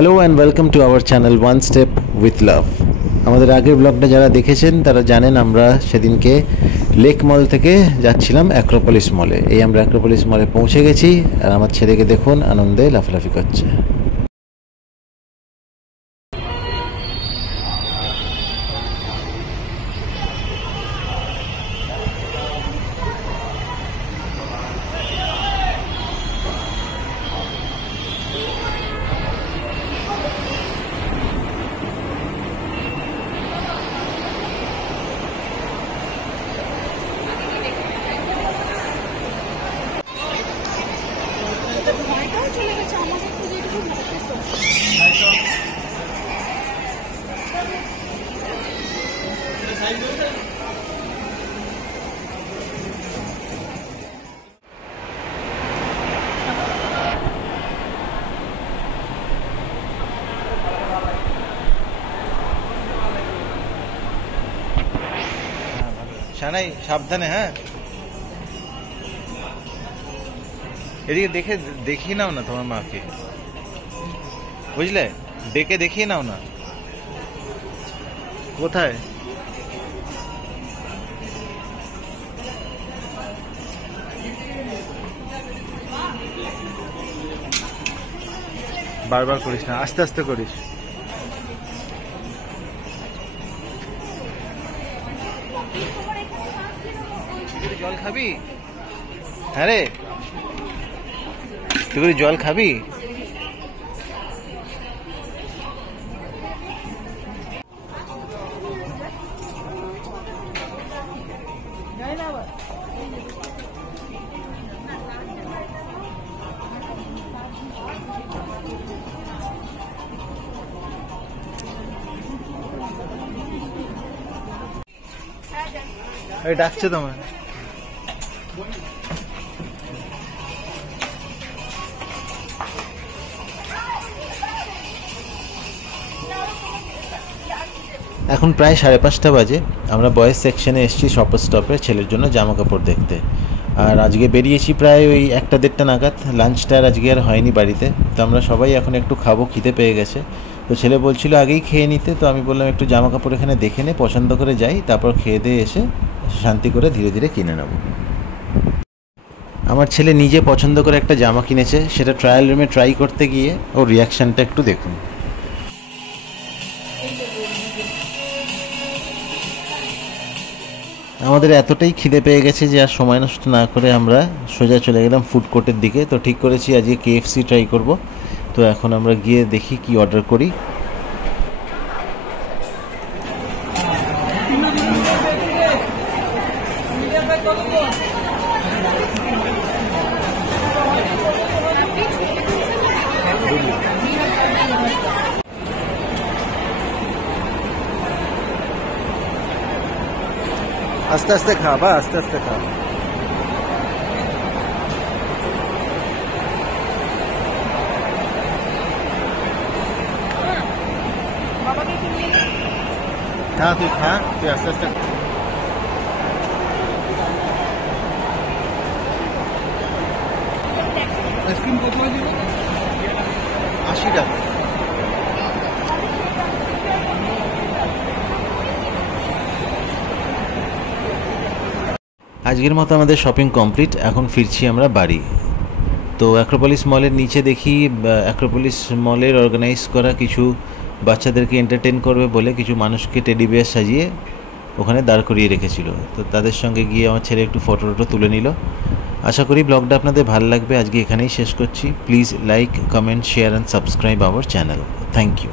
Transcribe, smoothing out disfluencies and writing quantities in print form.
Hello and welcome to our channel one step with love. আমাদের আগের ব্লগটা যারা দেখেছেন তারা জানেন আমরা সেদিনকে লেক মল থেকে যাচ্ছিলাম অ্যাক্রোপলিস মলে। এই আমরা অ্যাক্রোপলিস মলে পৌঁছে গেছি আর আমার ছেলেকে দেখুন আনন্দে লাফালাফি করছে। শানাই সাবধানে, হ্যাঁ এদিকে দেখে দেখিয়ে নাও না তোমার মাকে, বুঝলে? ডেকে দেখিয়ে নাও না। কোথায়? বারবার করিস না, আস্তে আস্তে করিস। জল খাবি? হ্যাঁ রে, তুই করে জল খাবি? ডাকছে তোমার। এখন প্রায় 5:30 বাজে। আমরা বয়েজ সেকশনে এসেছি শপার স্টপে ছেলের জন্য জামা কাপড় দেখতে। আর আজকে বেরিয়েছি প্রায় ওই 1-1:30 নাগাদ। লাঞ্চটা আজকে আর হয়নি বাড়িতে, তো আমরা সবাই এখন একটু খাবো, খিদে পেয়ে গেছে। তো ছেলে বলছিল আগেই খেয়ে নিতে, তো আমি বললাম একটু জামা কাপড় এখানে দেখে নে, পছন্দ করে যাই, তারপর খেয়ে দিয়ে এসে শান্তি করে ধীরে ধীরে কিনে নেব। আমার ছেলে নিজে পছন্দ করে একটা জামা কিনেছে, সেটা ট্রায়াল রুমে ট্রাই করতে গিয়ে ওর রিয়াকশানটা একটু দেখুন। আমাদের এতটাই খিদে পেয়ে গেছে যে আর সময় নষ্ট না করে আমরা সোজা চলে গেলাম ফুড কোর্টের দিকে। তো ঠিক করেছি আজকে KFC ট্রাই করব। তো এখন আমরা গিয়ে দেখি কি অর্ডার করি। আস্তে আস্তে খা বা আস্তে আস্তে খা। হ্যাঁ তুই খা, তুই আস্তে আস্তে। আইসক্রিম কত আছে? 80 টাকা। আজকের মতো আমাদের শপিং কমপ্লিট। এখন ফিরছি আমরা বাড়ি। তো অ্যাক্রোপলিস মলের নিচে দেখি অ্যাক্রোপলিস মলের অর্গানাইজ করা কিছু বাচ্চাদেরকে এন্টারটেন করবে বলে কিছু মানুষকে টেডি বিয়ার সাজিয়ে ওখানে দাঁড় করিয়ে রেখেছিল। তো তাদের সঙ্গে গিয়ে আমার ছেলে একটু ফটো তুলে নিল। আশা করি ব্লগটা আপনাদের ভালো লাগবে। আজকে এখানেই শেষ করছি। Please like, comment, share and subscribe our channel. Thank you.